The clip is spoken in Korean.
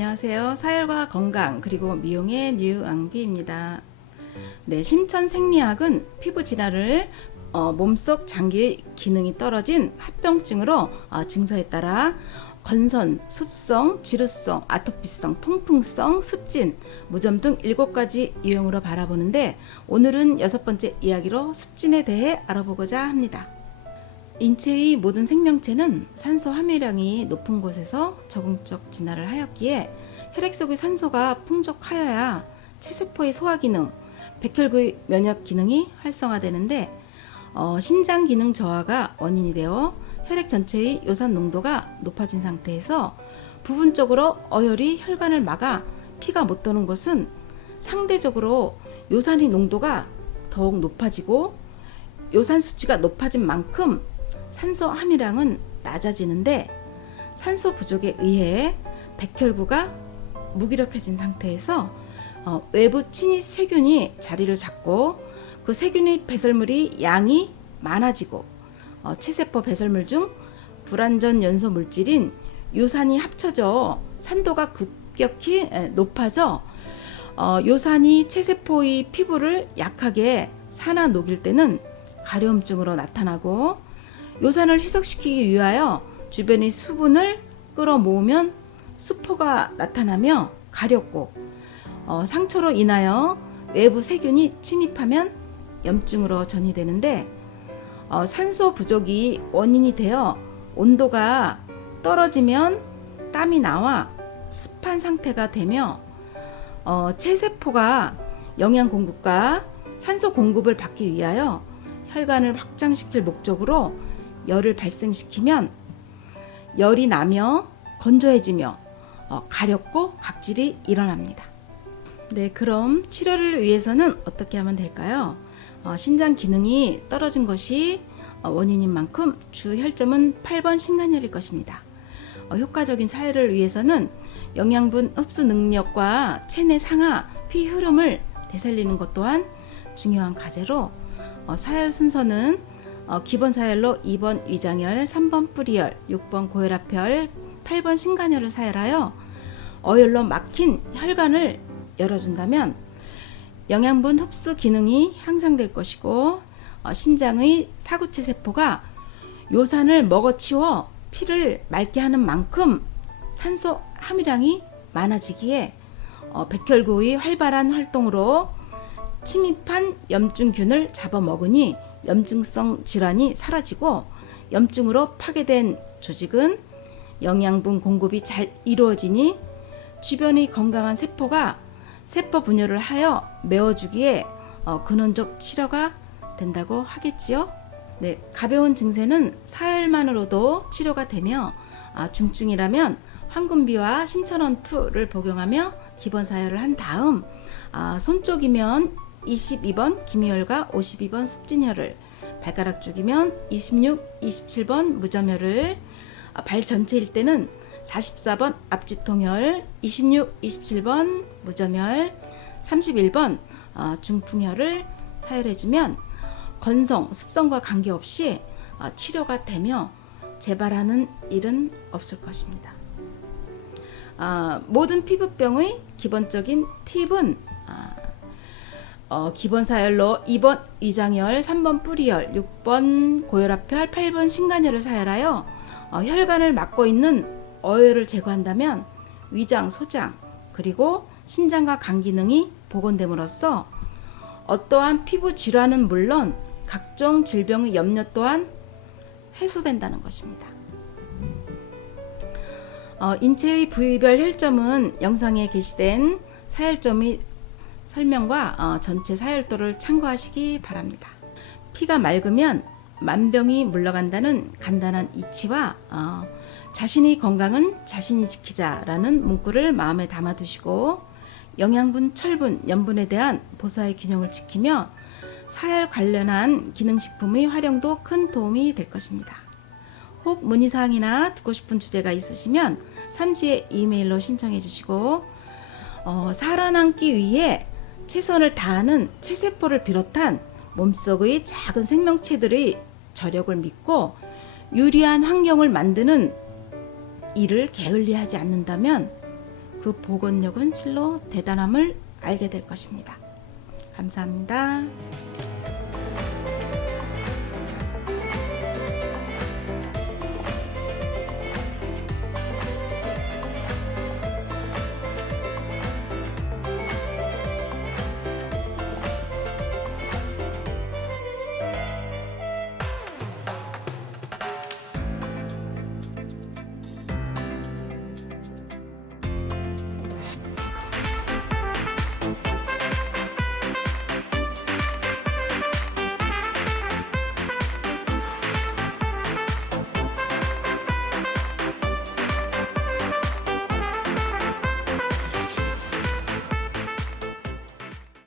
안녕하세요. 사혈과 건강 그리고 미용의 류앙비입니다. 네, 심천 생리학은 피부 질환을 어, 몸속 장기의 기능이 떨어진 합병증으로 어, 증서에 따라 건선, 습성, 지루성, 아토피성, 통풍성, 습진, 무좀 등 일곱 가지 유형으로 바라보는데 오늘은 여섯 번째 이야기로 습진에 대해 알아보고자 합니다. 인체의 모든 생명체는 산소 함유량이 높은 곳에서 적응적 진화를 하였기에 혈액 속의 산소가 풍족하여야 체세포의 소화 기능, 백혈구의 면역 기능이 활성화되는데 어, 신장 기능 저하가 원인이 되어 혈액 전체의 요산 농도가 높아진 상태에서 부분적으로 어혈이 혈관을 막아 피가 못 도는 것은 상대적으로 요산의 농도가 더욱 높아지고 요산 수치가 높아진 만큼 산소 함유량은 낮아지는데 산소 부족에 의해 백혈구가 무기력해진 상태에서 어, 외부 침입 세균이 자리를 잡고 그 세균의 배설물이 양이 많아지고 어, 체세포 배설물 중 불완전 연소 물질인 요산이 합쳐져 산도가 급격히 에, 높아져 어, 요산이 체세포의 피부를 약하게 사나 녹일 때는 가려움증으로 나타나고 요산을 희석시키기 위하여 주변의 수분을 끌어 모으면 수포가 나타나며 가렵고 어, 상처로 인하여 외부 세균이 침입하면 염증으로 전이되는데 어, 산소 부족이 원인이 되어 온도가 떨어지면 땀이 나와 습한 상태가 되며 어, 체세포가 영양 공급과 산소 공급을 받기 위하여 혈관을 확장시킬 목적으로 열을 발생시키면 열이 나며 건조해지며 어, 가렵고 각질이 일어납니다. 네, 그럼 치료를 위해서는 어떻게 하면 될까요? 어, 신장 기능이 떨어진 것이 어, 원인인 만큼 주 혈점은 8번 신간혈일 것입니다. 어, 효과적인 사회를 위해서는 영양분 흡수 능력과 체내 상하, 피 흐름을 되살리는 것 또한 중요한 과제로 어, 사혈 순서는 어, 기본 사혈로 2번 위장혈, 3번 뿌리혈, 6번 고혈압혈, 8번 신간혈을 사혈하여 어혈로 막힌 혈관을 열어준다면 영양분 흡수 기능이 향상될 것이고 어, 신장의 사구체 세포가 요산을 먹어치워 피를 맑게 하는 만큼 산소 함유량이 많아지기에 어, 백혈구의 활발한 활동으로 침입한 염증균을 잡아먹으니 염증성 질환이 사라지고 염증으로 파괴된 조직은 영양분 공급이 잘 이루어지니 주변의 건강한 세포가 세포 분열을 하여 메워주기에 어, 근원적 치료가 된다고 하겠지요. 네, 가벼운 증세는 사혈만으로도 치료가 되며 아, 중증이라면 황금비와 신천원2를 복용하며 기본 사혈을 한 다음 아, 손 쪽이면 22번 기미혈과 52번 습진혈을 발가락 쪽이면 26, 27번 무점혈을 아, 발 전체일 때는 44번 앞지통혈, 26, 27번 무점혈, 31번 어, 중풍혈을 사혈해주면 건성, 습성과 관계없이 어, 치료가 되며 재발하는 일은 없을 것입니다. 아, 모든 피부병의 기본적인 팁은 아, 어, 기본 사혈로 2번 위장혈, 3번 뿌리혈, 6번 고혈압혈, 8번 신간혈을 사혈하여 어, 혈관을 막고 있는 어혈을 제거한다면 위장, 소장 그리고 신장과 간 기능이 복원됨으로써 어떠한 피부 질환은 물론 각종 질병의 염려 또한 해소된다는 것입니다. 어, 인체의 부위별 혈점은 영상에 게시된 사혈점의 설명과 어, 전체 사혈도를 참고하시기 바랍니다. 피가 맑으면 만병이 물러간다는 간단한 이치와 어, 자신의 건강은 자신이 지키자라는 문구를 마음에 담아 두시고 영양분, 철분, 염분에 대한 보사의 균형을 지키며 사혈 관련한 기능식품의 활용도 큰 도움이 될 것입니다. 혹 문의사항이나 듣고 싶은 주제가 있으시면 산지에 이메일로 신청해 주시고 어, 살아남기 위해 최선을 다하는 체세포를 비롯한 몸속의 작은 생명체들의 저력을 믿고 유리한 환경을 만드는 일을 게을리하지 않는다면 그 복원력은 실로 대단함을 알게 될 것입니다. 감사합니다.